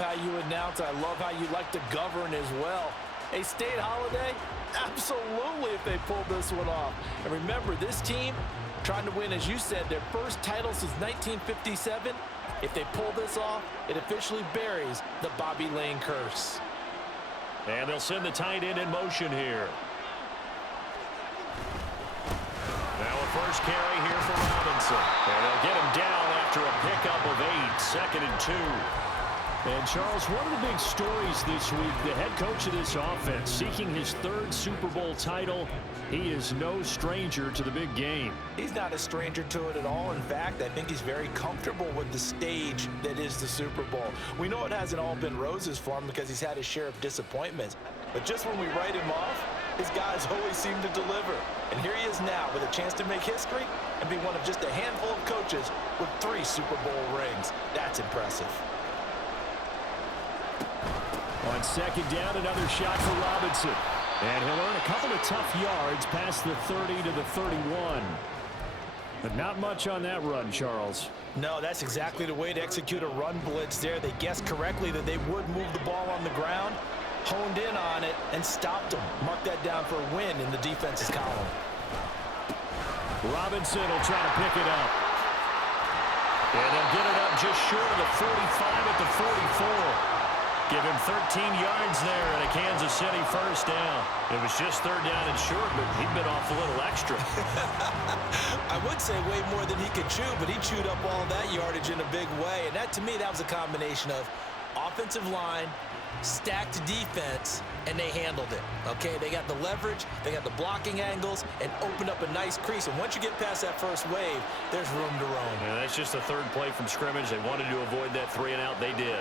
how you announce. I love how you like to govern as well. A state holiday? Absolutely if they pull this one off. And remember, this team trying to win, as you said, their first title since 1957. If they pull this off, it officially buries the Bobby Lane curse. And they'll send the tight end in motion here. Now a first carry here for Robinson. And they'll get him down after a pickup of 8, 2nd and 2. And, Charles, one of the big stories this week, the head coach of this offense seeking his 3rd Super Bowl title. He is no stranger to the big game. He's not a stranger to it at all. In fact, I think he's very comfortable with the stage that is the Super Bowl. We know it hasn't all been roses for him because he's had his share of disappointments. But just when we write him off, his guys always seem to deliver. And here he is now with a chance to make history and be one of just a handful of coaches with 3 Super Bowl rings. That's impressive. On 2nd down, another shot for Robinson. And he'll earn a couple of tough yards past the 30 to the 31. But not much on that run, Charles. No, that's exactly the way to execute a run blitz there. They guessed correctly that they would move the ball on the ground, honed in on it, and stopped them. Mark that down for a win in the defense's column. Robinson will try to pick it up. And they'll get it up just short of the 45 at the 44. Give him 13 yards there and a Kansas City first down. It was just 3rd down and short, but he'd been off a little extra. I would say way more than he could chew, but he chewed up all that yardage in a big way. And that, to me, that was a combination of offensive line, stacked defense, and they handled it. Okay, they got the leverage, they got the blocking angles, and opened up a nice crease. And once you get past that first wave, there's room to roam. Yeah, that's just the 3rd play from scrimmage. They wanted to avoid that 3 and out. They did.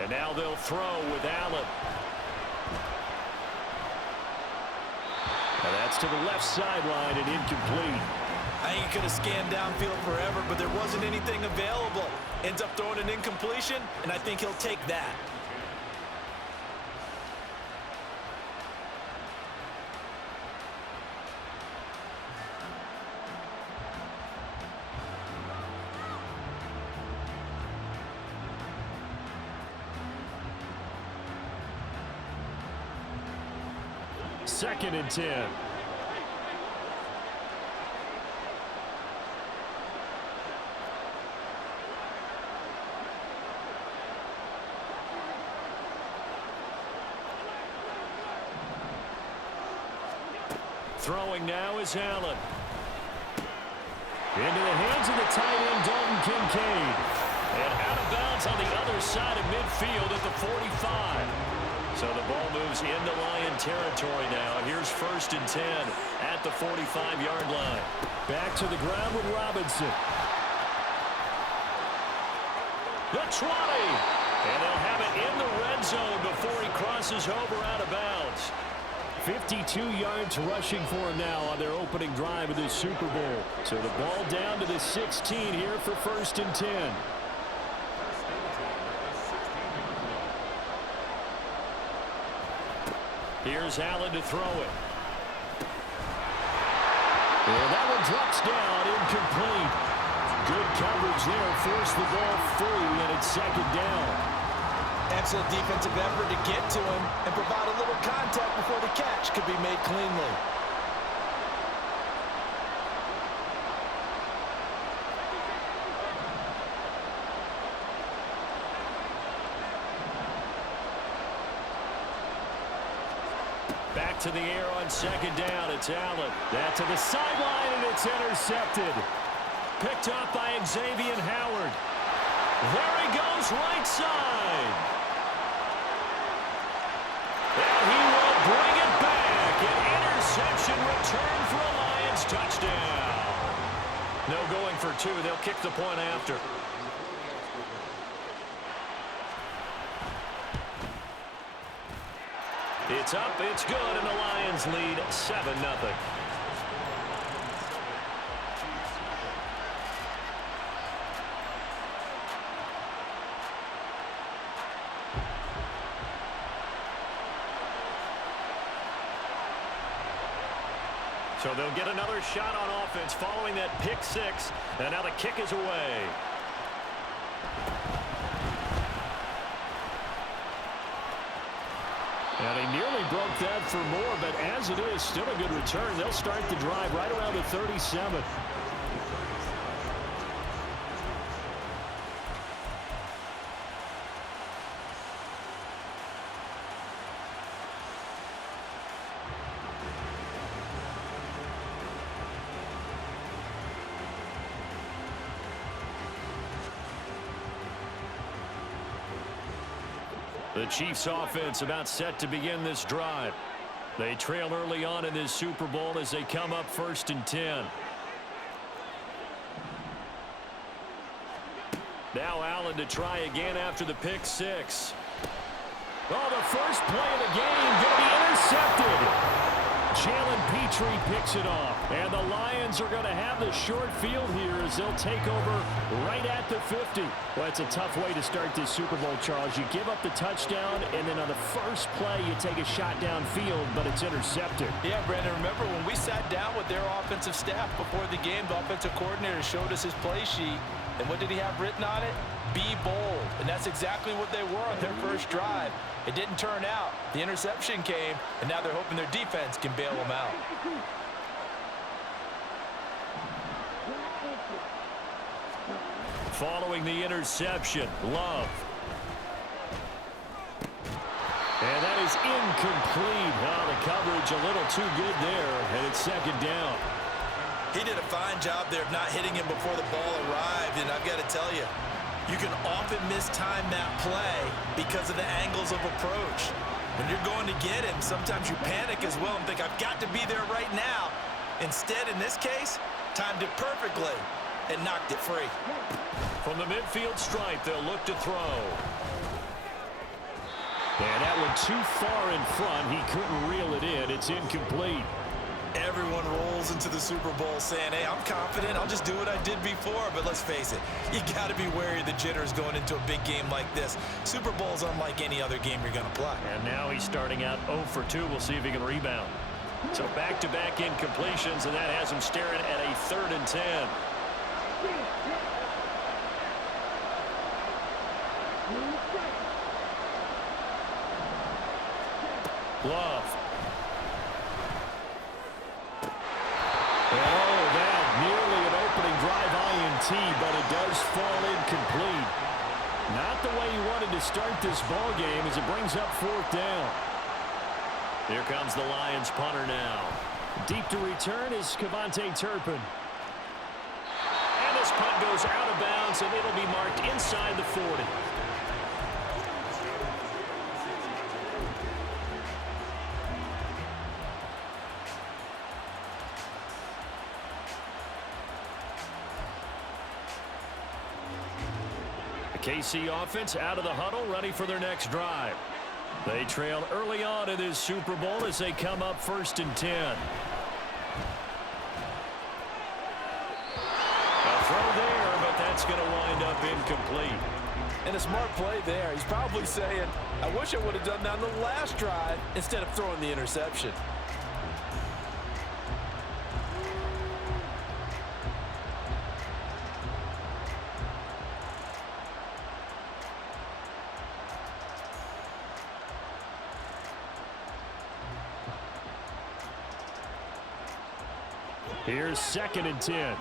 And now they'll throw with Allen. And that's to the left sideline and incomplete. I think he could have scanned downfield forever, but there wasn't anything available. Ends up throwing an incompletion, and I think he'll take that. Second and 10. Throwing now is Allen. Into the hands of the tight end, Dalton Kincaid. And out of bounds on the other side of midfield at the 45. So the ball moves into Lion territory now. Here's 1st and 10 at the 45-yard line. Back to the ground with Robinson. The 20. And they'll have it in the red zone before he crosses over out of bounds. 52 yards rushing for him now on their opening drive of this Super Bowl. So the ball down to the 16 here for 1st and 10. Here's Allen to throw it. And that one drops down, incomplete. Good coverage there, forced the ball free, and it's 2nd down. Excellent defensive effort to get to him and provide a little contact before the catch could be made cleanly. Back to the air on 2nd down. It's Allen. That to the sideline, and it's intercepted. Picked up by Xavier Howard. There he goes, right side. And he will bring it back. An interception return for a Lions touchdown. No going for 2. They'll kick the point after. It's up, it's good, and the Lions lead 7-0. So they'll get another shot on offense following that pick six. And now the kick is away. And he nearly broke that for more, but as it is, still a good return. They'll start the drive right around the 37. The Chiefs offense about set to begin this drive. They trail early on in this Super Bowl as they come up 1st and 10. Now Allen to try again after the pick six. Oh, the first play of the game going to be intercepted. Jalen Petrie picks it off. And the Lions are going to have the short field here as they'll take over right at the 50. Well, it's a tough way to start this Super Bowl, Charles. You give up the touchdown, and then on the first play, you take a shot downfield, but it's intercepted. Yeah, Brandon, remember when we sat down with their offensive staff before the game, the offensive coordinator showed us his play sheet, and what did he have written on it? Be bold. And that's exactly what they were on their first drive. It didn't turn out. The interception came, and now they're hoping their defense can bail them out. Following the interception, Love. And that is incomplete. Oh, the coverage a little too good there, and it's 2nd down. He did a fine job there of not hitting him before the ball arrived, and I've got to tell you, you can often mistime that play because of the angles of approach. When you're going to get him, sometimes you panic as well and think, I've got to be there right now. Instead, in this case, timed it perfectly and knocked it free. From the midfield stripe, they'll look to throw. And that one too far in front. He couldn't reel it in. It's incomplete. Everyone rolls into the Super Bowl saying, hey, I'm confident. I'll just do what I did before. But let's face it, you got to be wary of the jitters going into a big game like this. Super Bowl's unlike any other game you're going to play. And now he's starting out 0 for 2. We'll see if he can rebound. So back-to-back incompletions, and that has him staring at a 3rd and 10. Love. Oh, that nearly an opening drive INT, but it does fall incomplete. Not the way he wanted to start this ball game as it brings up 4th down. Here comes the Lions punter now. Deep to return is Kevontae Turpin. And this punt goes out of bounds, and it'll be marked inside the 40. KC offense out of the huddle, ready for their next drive. They trail early on in this Super Bowl as they come up 1st and 10. A throw there, but that's going to wind up incomplete. And a smart play there. He's probably saying, I wish I would have done that on the last drive instead of throwing the interception. Here's 2nd and 10.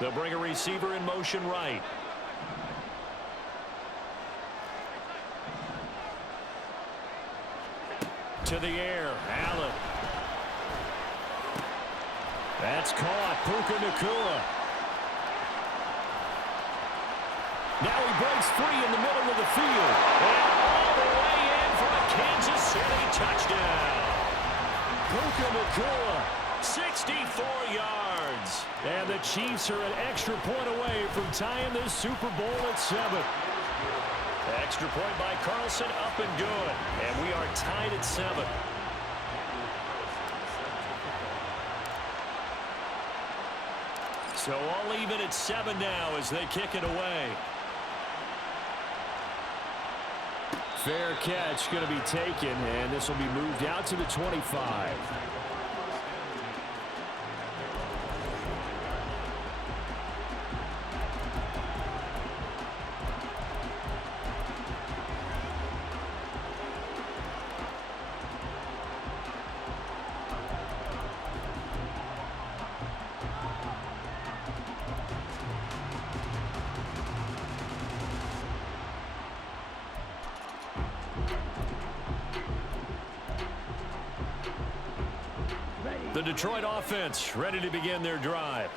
They'll bring a receiver in motion right. To the air, Allen. That's caught. Puka Nacua. Now he breaks free in the middle of the field. And all the way in for a Kansas City touchdown. Puka Nacua, 64 yards. And the Chiefs are an extra point away from tying this Super Bowl at 7. Extra point by Carlson, up and good. And we are tied at 7. So all even at 7 now as they kick it away. Fair catch going to be taken, and this will be moved out to the 25. The Detroit offense ready to begin their drive.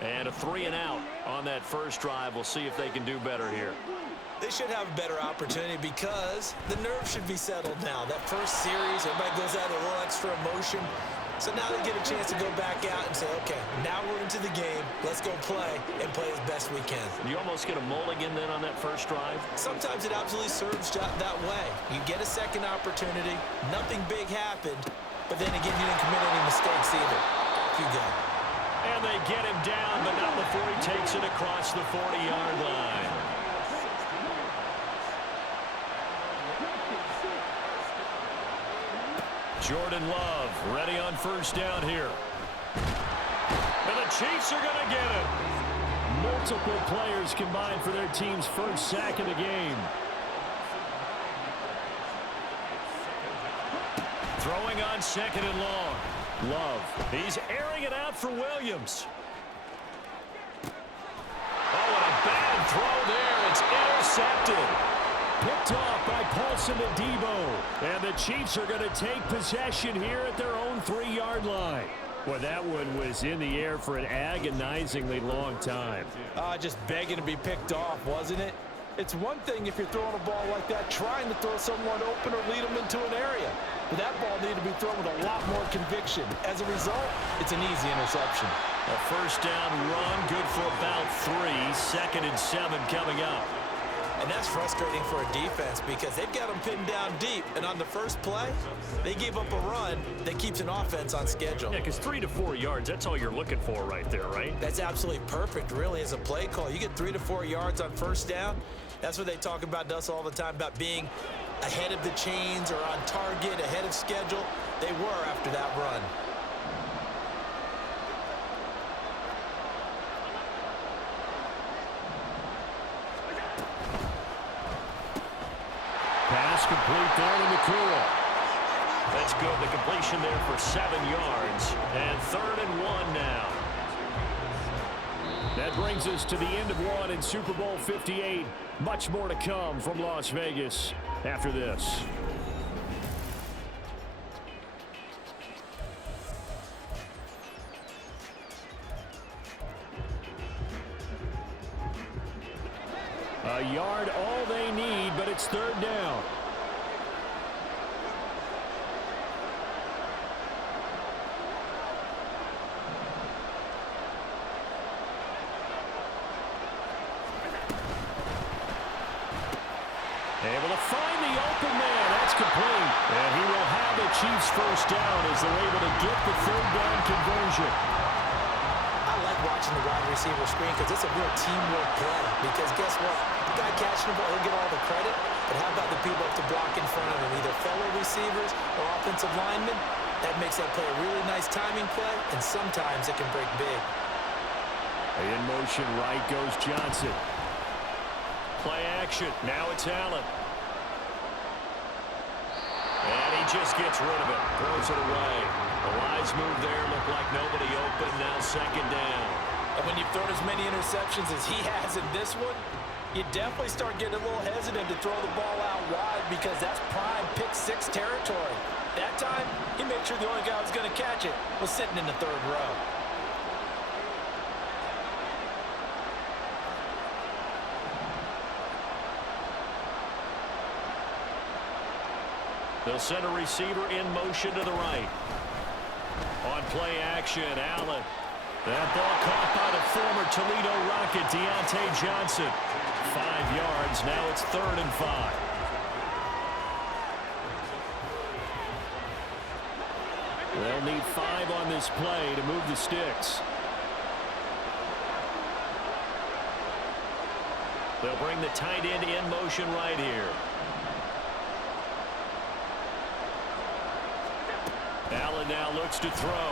And a 3-and-out on that first drive. We'll see if they can do better here. They should have a better opportunity because the nerves should be settled now. That first series, everybody goes out with a little extra emotion. So now they get a chance to go back out and say, okay, now we're into the game. Let's go play and play as best we can. You almost get a mulligan then on that first drive? Sometimes it absolutely serves that way. You get a second opportunity. Nothing big happened. But then again, you didn't commit any mistakes either. Off you go. And they get him down, but not before he takes it across the 40-yard line. Jordan Love ready on first down here. And the Chiefs are going to get it. Multiple players combined for their team's first sack of the game. Throwing on second and long. Love. He's airing it out for Williams. Oh, and a bad throw there. It's intercepted. Picked off by Paulson and Debo. And the Chiefs are going to take possession here at their own 3-yard line. Well, that one was in the air for an agonizingly long time. Just begging to be picked off, wasn't it? It's one thing if you're throwing a ball like that, trying to throw someone open or lead them into an area. But that ball needed to be thrown with a lot more conviction. As a result, it's an easy interception. A first down run, good for about 3. 2nd and 7 coming up. And that's frustrating for a defense because they've got them pinned down deep. And on the first play, they gave up a run that keeps an offense on schedule. Yeah, because 3 to 4 yards, that's all you're looking for right there, right? That's absolutely perfect, really, as a play call. You get 3 to 4 yards on first down. That's what they talk about to us all the time, about being ahead of the chains or on target, ahead of schedule. They were after that run. Pass complete down in the cool. That's good. The completion there for 7 yards. And 3rd and 1 now. That brings us to the end of one in Super Bowl 58. Much more to come from Las Vegas after this. A yard all they need, but it's 3rd down. Able to find the open man. That's complete. And he will have the Chiefs first down as they're able to get the 3rd down conversion. I like watching the wide receiver screen because it's a real teamwork play. Because guess what? The guy catching the ball, he'll get all the credit. But how about the people up to block in front of him, either fellow receivers or offensive linemen? That makes that play a really nice timing play, and sometimes it can break big. In motion right goes Johnson. Play action. Now it's Allen. And he just gets rid of it. Throws it away. The wise move there. Looked like nobody open. Now 2nd down. And when you've thrown as many interceptions as he has in this one, you definitely start getting a little hesitant to throw the ball out wide because that's prime pick-6 territory. That time, he made sure the only guy who was going to catch it was sitting in the 3rd row. They'll send a receiver in motion to the right. On play action, Allen. That ball caught by the former Toledo Rocket, Deontay Johnson. 5 yards. Now it's 3rd and 5. They'll need 5 on this play to move the sticks. They'll bring the tight end in motion right here. Allen now looks to throw.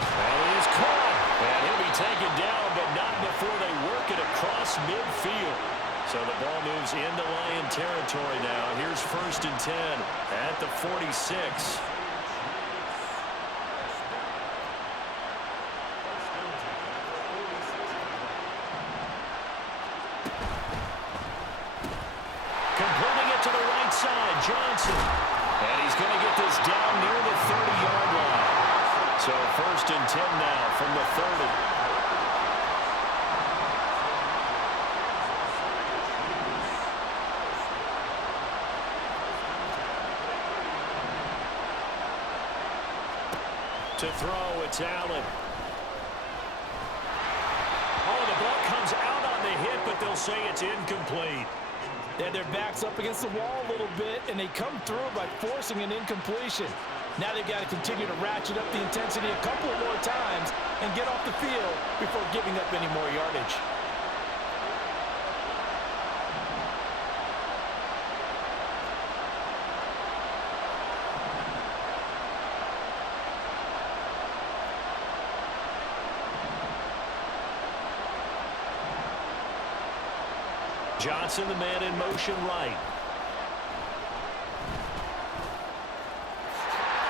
And he is caught. And he'll be taken down, but not before they work it across midfield. So the ball moves into Lion territory now. Here's 1st and 10 at the 46. Completing it to the right side, Johnson. And he's going to get this down near the 30-yard line. So 1st and 10 now from the 30. To throw, it's Allen. Oh, the ball comes out on the hit, but they'll say it's incomplete. They had their backs up against the wall a little bit, and they come through by forcing an incompletion. Now they've got to continue to ratchet up the intensity a couple more times and get off the field before giving up any more yardage. Johnson, the man in motion right.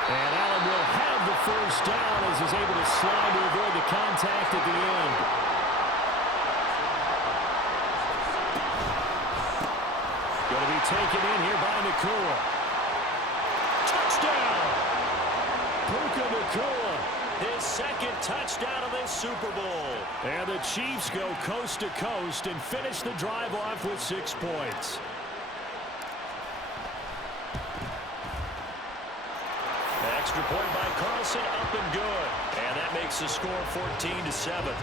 And Allen will have the 1st down as he's able to slide to avoid the contact at the end. Going to be taken in here by Nakua. Touchdown! Puka Nakua, his 2nd touchdown of this Super Bowl. And the Chiefs go coast to coast and finish the drive off with 6 points. Extra point by Carlson, up and good. And that makes the score 14-7.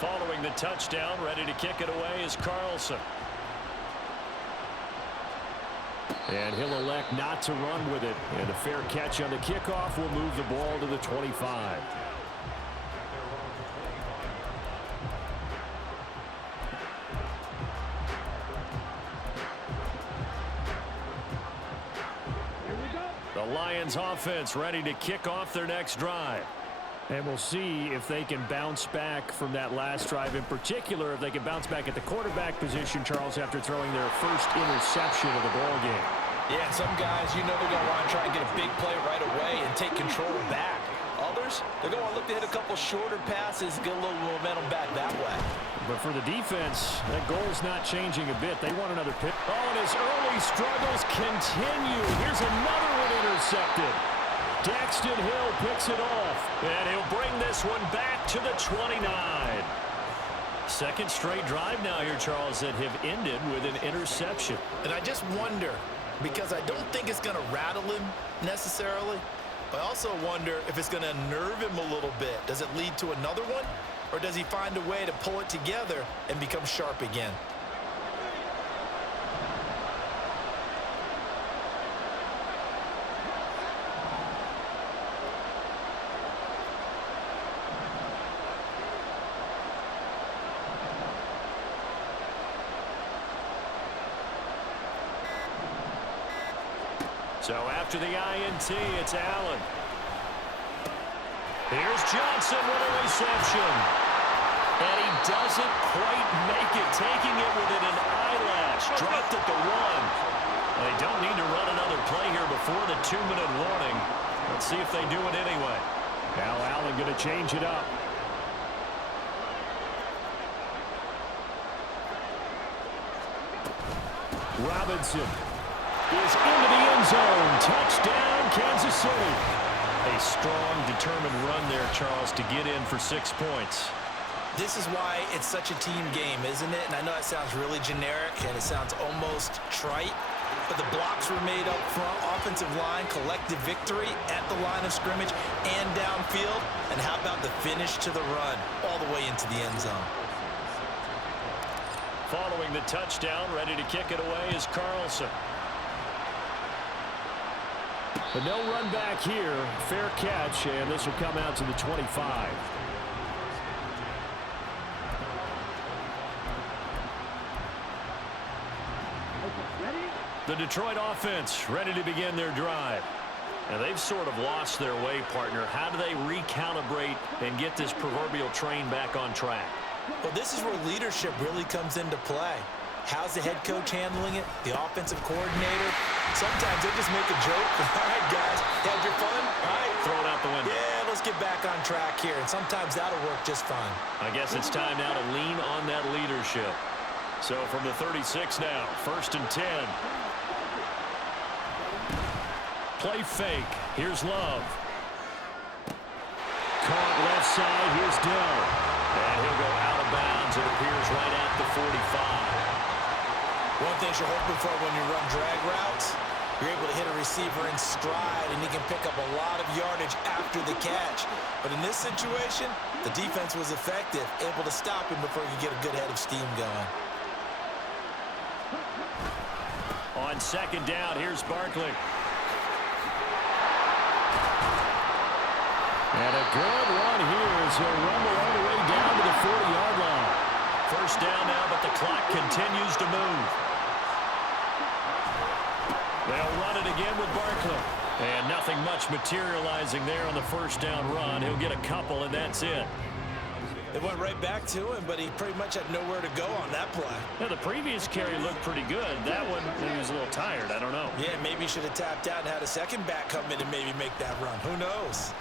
Following the touchdown, ready to kick it away is Carlson. And he'll elect not to run with it. And a fair catch on the kickoff will move the ball to the 25. The Lions offense ready to kick off their next drive. And we'll see if they can bounce back from that last drive, in particular if they can bounce back at the quarterback position, Charles, after throwing their first interception of the ball game. Yeah, some guys, you know, they're going to want to try and get a big play right away and take control back. Others, they're going to look to hit a couple shorter passes, get a little momentum back that way. But for the defense, that goal's not changing a bit. They want another pick. Oh, and his early struggles continue. Here's another one intercepted. Daxton Hill picks it off, and he'll bring this one back to the 29. 2nd straight drive now here, Charles, that have ended with an interception. And I just wonder, because I don't think it's going to rattle him necessarily, but I also wonder if it's going to unnerve him a little bit. Does it lead to another one, or does he find a way to pull it together and become sharp again? So after the INT, it's Allen. Here's Johnson with a reception. And he doesn't quite make it, taking it within an eyelash. Dropped at the 1. They don't need to run another play here before the 2-minute warning. Let's see if they do it anyway. Now Allen going to change it up. Robinson is into the end zone. Touchdown, Kansas City. A strong, determined run there, Charles, to get in for 6 points. This is why it's such a team game, isn't it? And I know it sounds really generic and it sounds almost trite, but the blocks were made up front, offensive line, collective victory at the line of scrimmage and downfield. And how about the finish to the run all the way into the end zone? Following the touchdown, ready to kick it away is Carlson. But no run back here. Fair catch, and this will come out to the 25. The Detroit offense ready to begin their drive. Now they've sort of lost their way, partner. How do they recalibrate and get this proverbial train back on track? Well, this is where leadership really comes into play. How's the head coach handling it? The offensive coordinator? Sometimes they just make a joke. All right, guys, had your fun? All right. Throw it out the window. Yeah, let's get back on track here. And sometimes that'll work just fine. I guess it's time now to lean on that leadership. So from the 36 now, 1st and 10. Play fake. Here's Love. Caught left side. Here's Dell. And he'll go out of bounds. It appears right at the 45. One thing you're hoping for when you run drag routes, you're able to hit a receiver in stride, and he can pick up a lot of yardage after the catch. But in this situation, the defense was effective, able to stop him before he could get a good head of steam going. On 2nd down, here's Barkley. And a good run here as he'll rumble all the way down to the 40-yard line. 1st down now, but the clock continues to move. They'll run it again with Barkley. And nothing much materializing there on the 1st down run. He'll get a couple, and that's it. It went right back to him, but he pretty much had nowhere to go on that play. Yeah, the previous carry looked pretty good. That one, he was a little tired. I don't know. Yeah, maybe he should have tapped out and had a second back come in and maybe make that run. Who knows?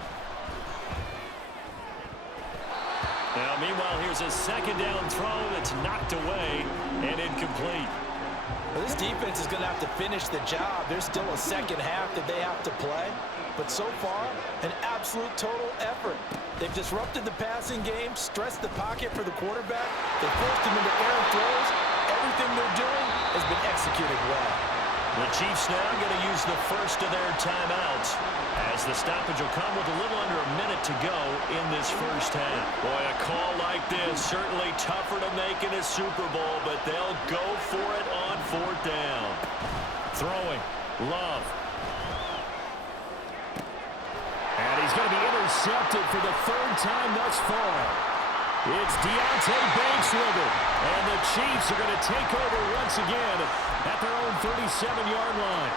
Now, meanwhile, here's a 2nd down throw that's knocked away and incomplete. Well, this defense is going to have to finish the job. There's still a second half that they have to play. But so far, an absolute total effort. They've disrupted the passing game, stressed the pocket for the quarterback. They forced him into errant throws. Everything they're doing has been executed well. The Chiefs now going to use the first of their timeouts, as the stoppage will come with a little under a minute to go in this 1st half. Boy, a call like this, certainly tougher to make in a Super Bowl, but they'll go for it on 4th down. Throwing, Love. And he's going to be intercepted for the 3rd time thus far. It's Deontay Banks with it. And the Chiefs are going to take over once again at their own 37-yard line.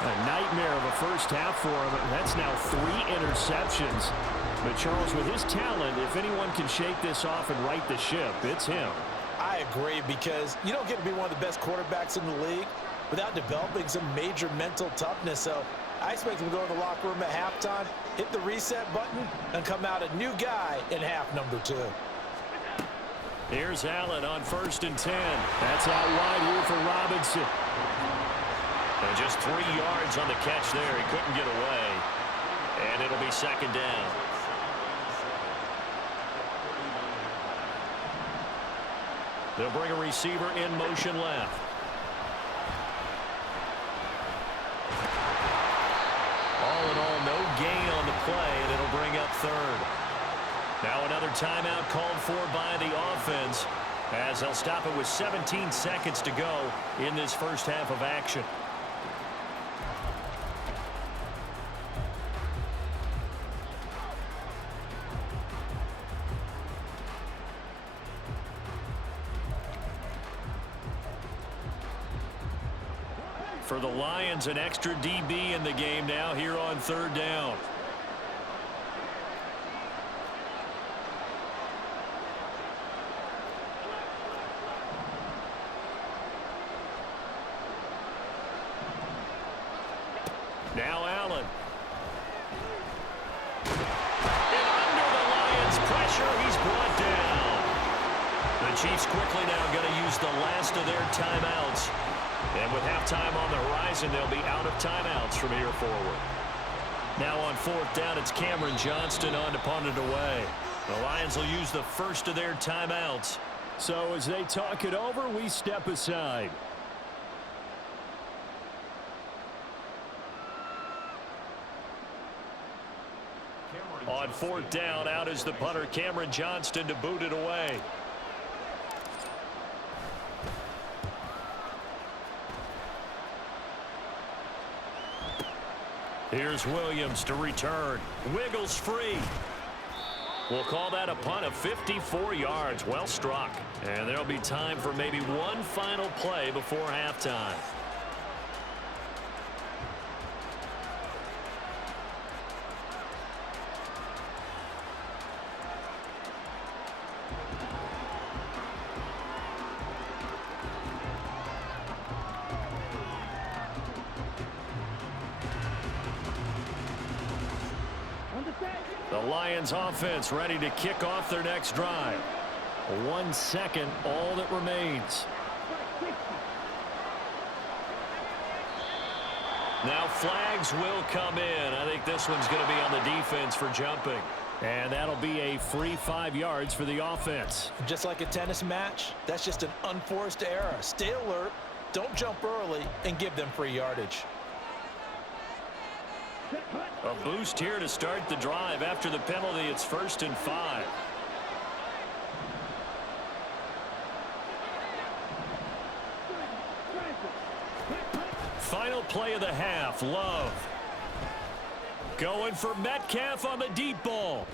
A nightmare of a 1st half for him. That's now 3 interceptions. But Charles, with his talent, if anyone can shake this off and right the ship, it's him. I agree, because you don't get to be one of the best quarterbacks in the league without developing some major mental toughness. So I expect him to go in the locker room at halftime, hit the reset button, and come out a new guy in half number 2. Here's Allen on 1st and 10. That's out wide here for Robinson. And just 3 yards on the catch there. He couldn't get away. And it'll be 2nd down. They'll bring a receiver in motion left. All in all, no gain on the play, and it'll bring up 3rd. Now another timeout called for by the offense, as they'll stop it with 17 seconds to go in this 1st half of action. For the Lions, an extra DB in the game now here on 3rd down. Now Allen. And under the Lions' pressure, he's brought down. The Chiefs quickly now going to use the last of their timeouts. And with halftime on the horizon, they'll be out of timeouts from here forward. Now on 4th down, it's Cameron Johnston on to punt it away. The Lions will use the first of their timeouts. So as they talk it over, we step aside. On 4th down, out is the punter, Cameron Johnston, to boot it away. Here's Williams to return. Wiggles free. We'll call that a punt of 54 yards. Well struck. And there'll be time for maybe one final play before halftime. The Lions offense ready to kick off their next drive. 1 second, all that remains. Now flags will come in. I think this one's going to be on the defense for jumping. And that'll be a free 5 yards for the offense. Just like a tennis match, that's just an unforced error. Stay alert, don't jump early, and give them free yardage. A boost here to start the drive. After the penalty, it's 1st and 5. Final play of the half. Love going for Metcalf on the deep ball.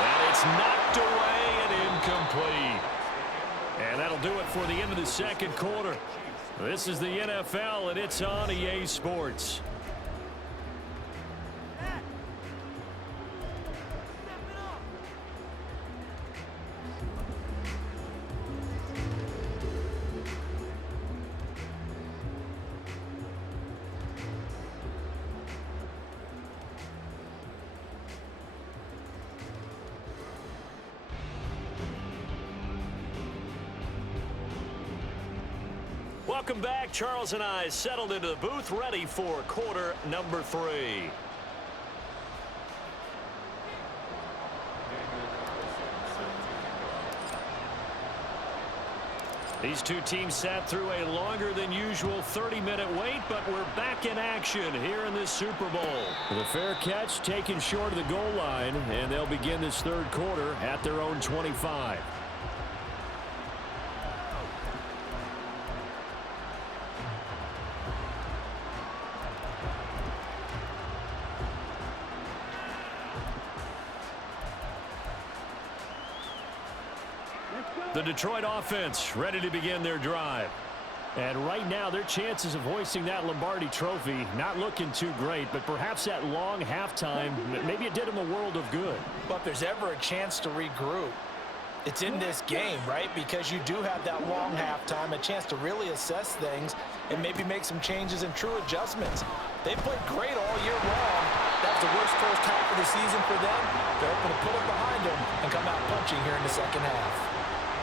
And it's knocked away and incomplete. And that'll do it for the end of the second quarter. This is the NFL, and it's on EA Sports. Welcome back. Charles and I settled into the booth, ready for quarter number 3. These two teams sat through a longer than usual 30-minute wait, but we're back in action here in this Super Bowl. The fair catch taken short of the goal line, and they'll begin this third quarter at their own 25. The Detroit offense ready to begin their drive. And right now, their chances of hoisting that Lombardi trophy not looking too great, but perhaps that long halftime, maybe it did them a world of good. But if there's ever a chance to regroup, it's in this game, right? Because you do have that long halftime, a chance to really assess things and maybe make some changes and true adjustments. They played great all year long. That's the worst first half of the season for them. They're hoping to put it behind them and come out punching here in the second half.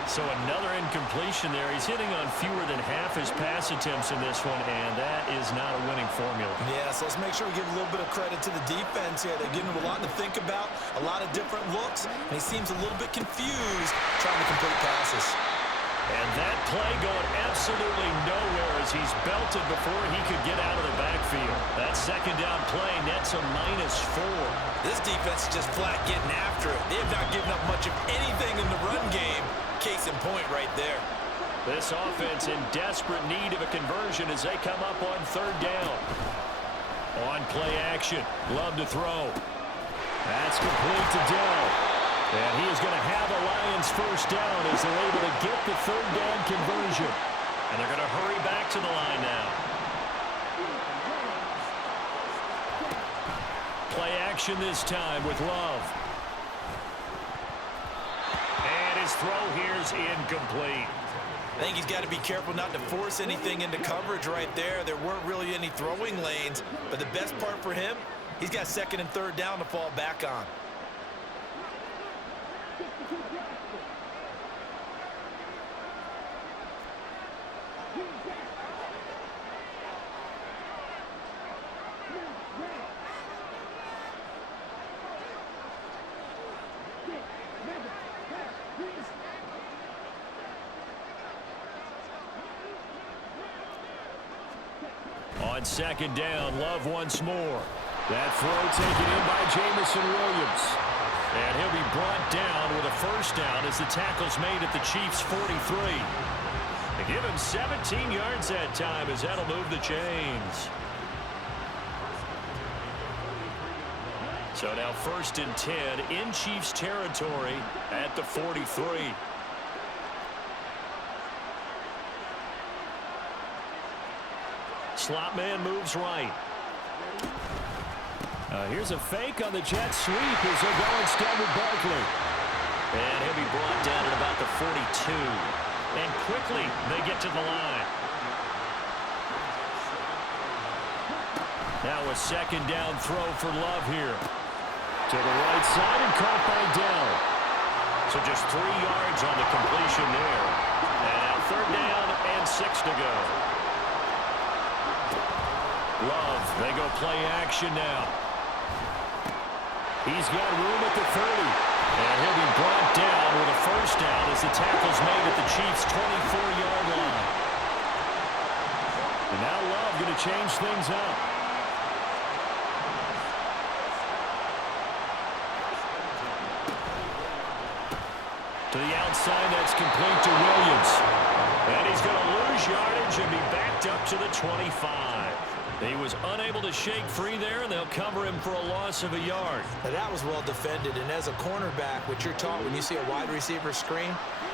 So another incompletion there. He's hitting on fewer than half his pass attempts in this one, and that is not a winning formula. Yeah, so let's make sure we give a little bit of credit to the defense here. They're giving him a lot to think about, a lot of different looks, and he seems a little bit confused trying to complete passes. And that play going absolutely nowhere as he's belted before he could get out of the backfield. That second down play nets a -4. This defense is just flat getting after it. They have not given up much of anything in the run game. Case in point right there. This offense in desperate need of a conversion as they come up on third down. On play action. Love to throw. That's complete to Dell. And he is going to have a Lions first down as they're able to get the third down conversion. And they're going to hurry back to the line now. Play action this time with Love. And his throw here is incomplete. I think he's got to be careful not to force anything into coverage right there. There weren't really any throwing lanes, but the best part for him, he's got second and third down to fall back on. On second down, Love once more. That throw taken in by Jamison Williams. And he'll be brought down with a first down as the tackle's made at the Chiefs' 43. They give him 17 yards that time as that'll move the chains. So now 1st and 10 in Chiefs territory at the 43. Slot man moves right. Here's a fake on the jet sweep as they go instead with Barkley. And he'll be brought down at about the 42. And quickly they get to the line. Now a 2nd down throw for Love here. To the right side and caught by Dell. So just 3 yards on the completion there. And now 3rd down and 6 to go. Love, they go play action now. He's got room at the 30. And he'll be brought down with a 1st down as the tackle's made at the Chiefs' 24-yard line. And now Love going to change things up. To the outside, that's complete to Williams. And he's going to lose yardage and be backed up to the 25. He was unable to shake free there, and they'll cover him for a loss of a yard. Now, that was well defended, and as a cornerback, what you're taught when you see a wide receiver screen,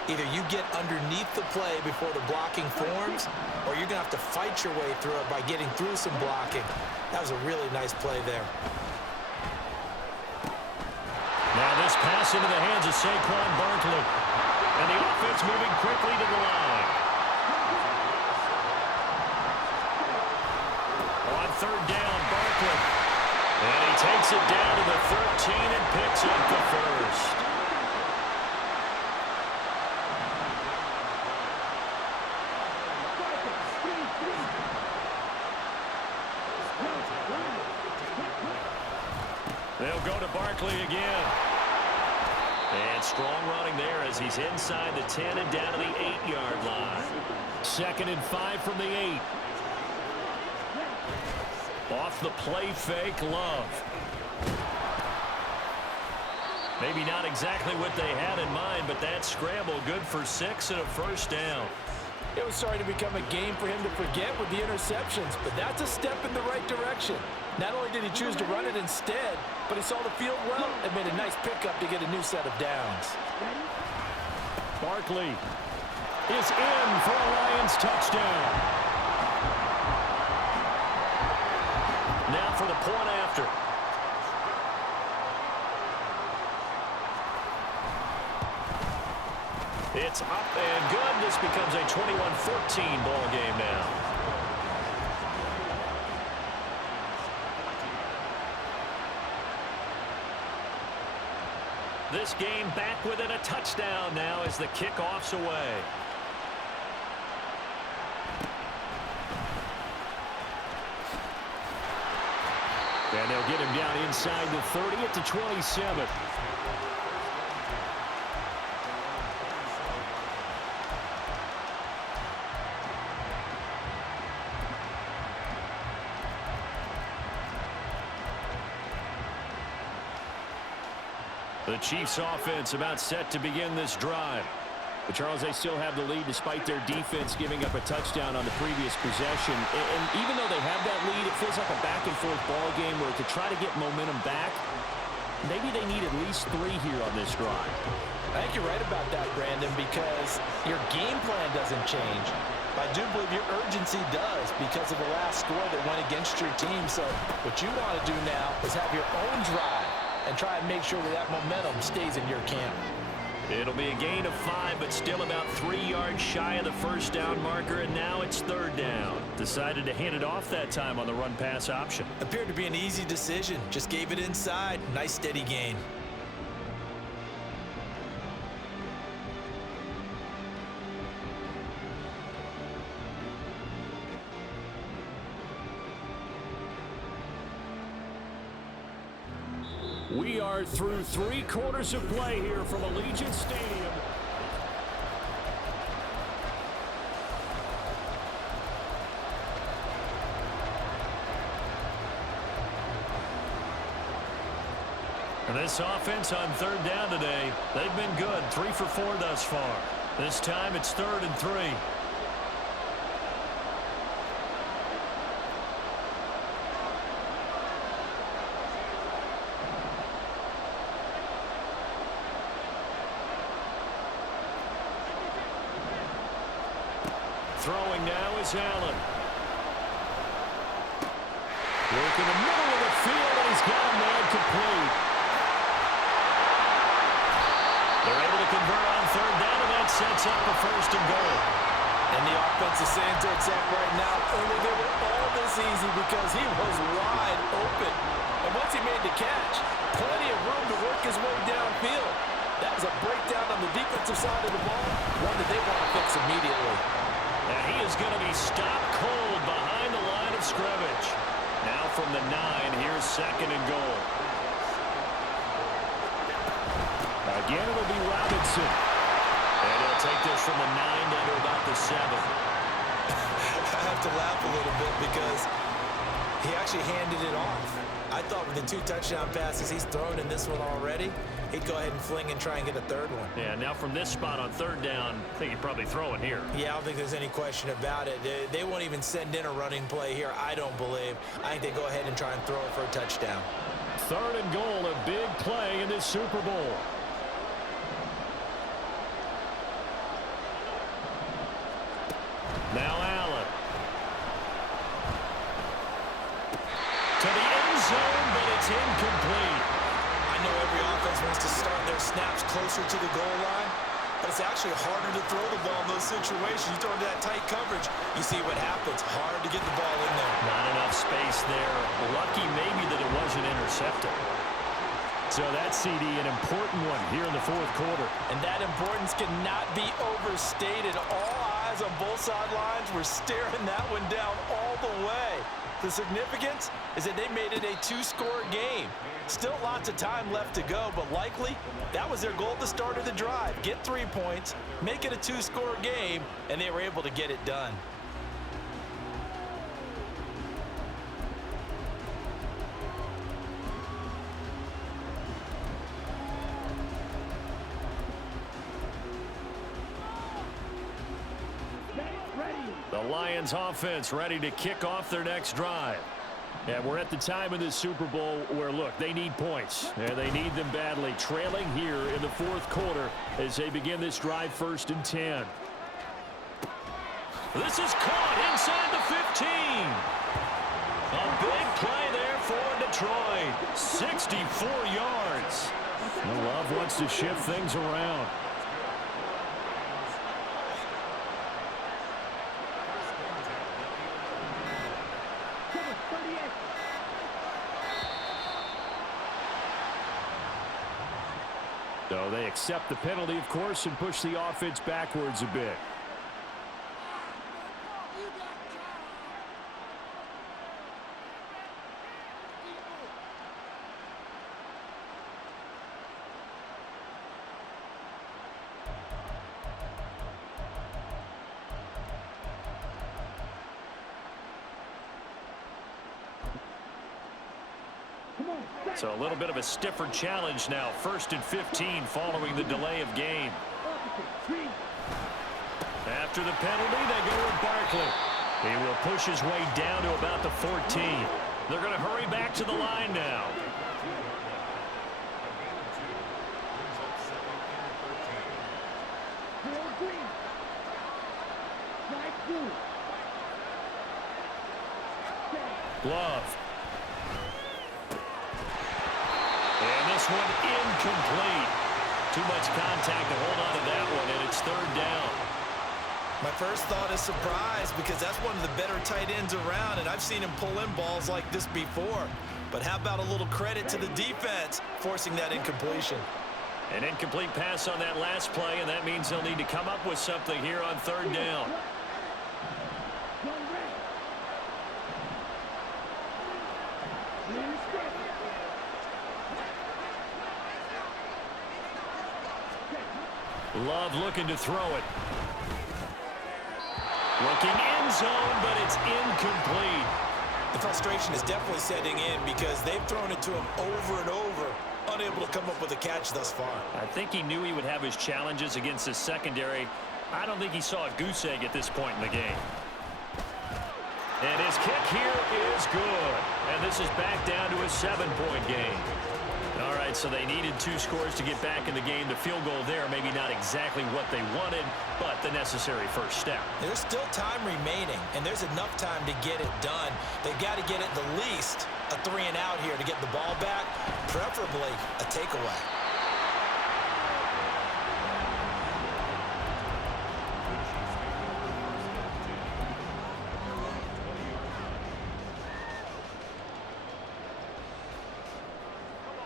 either you get underneath the play before the blocking forms, or you're going to have to fight your way through it by getting through some blocking. That was a really nice play there. Now this pass into the hands of Saquon Barkley. And the offense moving quickly to the line. On 3rd down, Barkley. And he takes it down to the 13 and picks up the 1st. They'll go to Barkley again. And strong running there as he's inside the 10 and down to the 8-yard line. 2nd and 5 from the 8. Off the play fake, Love. Maybe not exactly what they had in mind, but that scramble good for 6 and a 1st down. It was starting to become a game for him to forget with the interceptions, but that's a step in the right direction. Not only did he choose to run it instead, but he saw the field well and made a nice pickup to get a new set of downs. Barkley is in for a Lions touchdown. Now for the point after. It's up and good. This becomes a 21-14 ball game now. This game back within a touchdown now as the kickoff's away. And they'll get him down inside the 30 at the 27. The Chiefs offense about set to begin this drive. But Charles, they still have the lead despite their defense giving up a touchdown on the previous possession. And even though they have that lead, it feels like a back-and-forth ball game where to try to get momentum back, maybe they need at least 3 here on this drive. I think you're right about that, Brandon, because your game plan doesn't change. I do believe your urgency does because of the last score that went against your team. So what you want to do now is have your own drive and try and make sure that that momentum stays in your camp. It'll be a gain of 5, but still about 3 yards shy of the 1st down marker, and now it's 3rd down. Decided to hand it off that time on the run-pass option. Appeared to be an easy decision. Just gave it inside. Nice steady gain. We are through 3 quarters of play here from Allegiant Stadium. And this offense on 3rd down today, they've been good. 3 for 4 thus far. This time it's 3rd and 3. Throwing now is Allen. Work in the middle of the field, and he's got a man complete. They're able to convert on third down, and that sets up a first and goal. And the offense is saying to itself right now, only they were all this easy because he was wide open. And once he made the catch, plenty of room to work his way downfield. That was a breakdown on the defensive side of the ball, one that they want to fix immediately. And he is going to be stopped cold behind the line of scrimmage. Now from the 9, here's second and goal. Again, it'll be Robinson. And he'll take this from the 9 down to about the 7. I have to laugh a little bit because he actually handed it off. I thought with the 2 touchdown passes he's thrown in this one already, he'd go ahead and fling and try and get a third one. Yeah, now from this spot on third down, I think he'd probably throw it here. Yeah, I don't think there's any question about it. They won't even send in a running play here, I don't believe. I think they go ahead and try and throw it for a touchdown. Third and goal, a big play in this Super Bowl. Now Allen. To the end zone, but it's incomplete. I know every offense wants to start their snaps closer to the goal line, but it's actually harder to throw the ball in those situations. You throw into that tight coverage, you see what happens. Hard to get the ball in there. Not enough space there. Lucky maybe that it wasn't intercepted. So that CD, an important one here in the fourth quarter. And that importance cannot be overstated. All eyes on both sidelines were staring that one down all the way. The significance is that they made it a 2-score game. Still lots of time left to go, but likely that was their goal at the start of the drive. Get 3 points, make it a 2-score game, and they were able to get it done. The Lions offense ready to kick off their next drive. And we're at the time in this Super Bowl where, look, they need points. And they need them badly. Trailing here in the fourth quarter as they begin this drive 1st and 10. This is caught inside the 15. A big play there for Detroit. 64 yards. Well, Love wants to shift things around. So they accept the penalty, of course, and push the offense backwards a bit. So a little bit of a stiffer challenge now. 1st and 15 following the delay of game. After the penalty, they go with Barkley. He will push his way down to about the 14. They're going to hurry back to the line now. Glove. And this one incomplete. Too much contact to hold on to that one, and it's 3rd down. My first thought is surprise because that's one of the better tight ends around, and I've seen him pull in balls like this before. But how about a little credit to the defense forcing that incompletion? An incomplete pass on that last play, and that means they'll need to come up with something here on 3rd down. Love looking to throw it. Looking end zone, but it's incomplete. The frustration is definitely setting in because they've thrown it to him over and over, unable to come up with a catch thus far. I think he knew he would have his challenges against the secondary. I don't think he saw a goose egg at this point in the game. And his kick here is good. And this is back down to a 7-point game. All right, right, so they needed 2 scores to get back in the game. The field goal there, maybe not exactly what they wanted, but the necessary first step. There's still time remaining, and there's enough time to get it done. They've got to get at the least a 3 and out here to get the ball back, preferably a takeaway.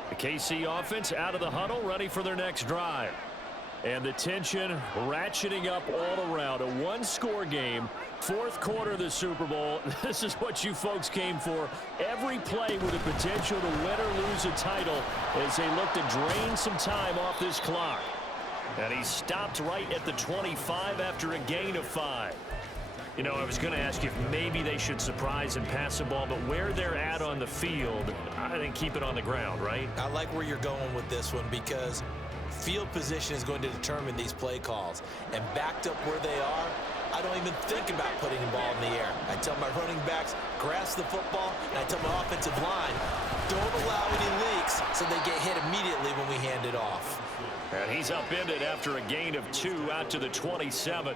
The KC offense out of the huddle, ready for their next drive. And the tension ratcheting up all around. A 1-score game, 4th quarter of the Super Bowl. This is what you folks came for. Every play with the potential to win or lose a title as they look to drain some time off this clock. And he stopped right at the 25 after a gain of 5. You know, I was going to ask you if maybe they should surprise and pass the ball, but where they're at on the field, I think keep it on the ground, right? I like where you're going with this one because field position is going to determine these play calls. And backed up where they are, I don't even think about putting the ball in the air. I tell my running backs, grasp the football, and I tell my offensive line, don't allow any leaks so they get hit immediately when we hand it off. And he's upended after a gain of 2 out to the 27.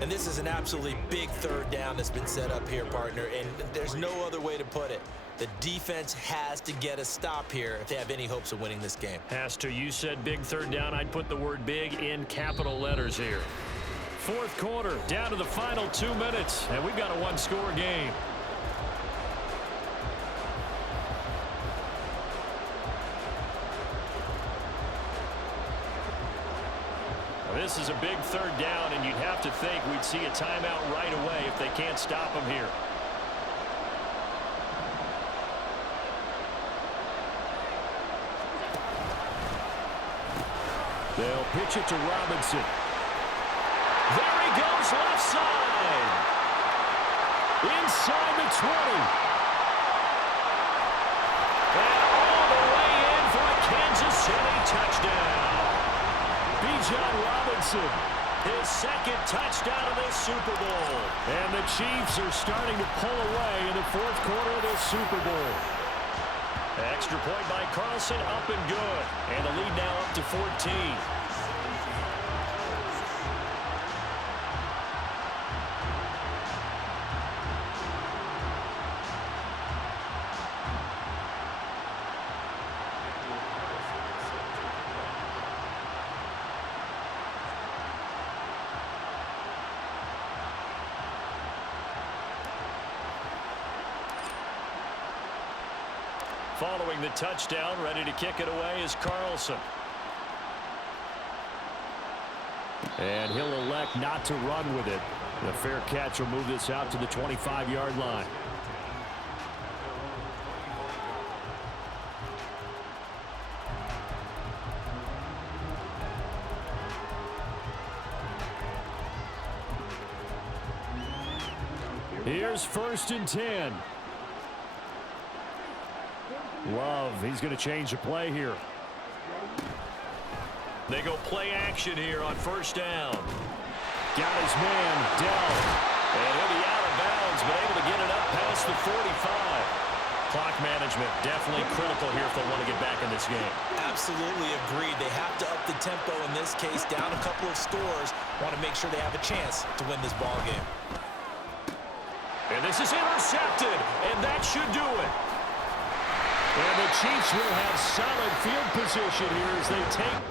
And this is an absolutely big 3rd down that's been set up here, partner, and there's no other way to put it. The defense has to get a stop here if they have any hopes of winning this game. Has to. You said big 3rd down. I'd put the word big in capital letters here. 4th quarter, down to the final 2 minutes, and we've got a 1-score game. This is a big 3rd down, and you'd have to think we'd see a timeout right away if they can't stop him here. They'll pitch it to Robinson. There he goes, left side. Inside the 20. And all the way in for a Kansas City touchdown. Bijan Robinson, his 2nd touchdown of this Super Bowl. And the Chiefs are starting to pull away in the 4th quarter of this Super Bowl. Extra point by Carlson, up and good. And the lead now up to 14. Following the touchdown, ready to kick it away is Carlson. And he'll elect not to run with it. The fair catch will move this out to the 25-yard line. Here's 1st and 10. Love, he's going to change the play here. They go play action here on 1st down. Got his man, Dell. And he'll be out of bounds, but able to get it up past the 45. Clock management definitely critical here if they want to get back in this game. Absolutely agreed. They have to up the tempo in this case, down a couple of scores. Want to make sure they have a chance to win this ball game. And this is intercepted, and that should do it. And the Chiefs will have solid field position here as they take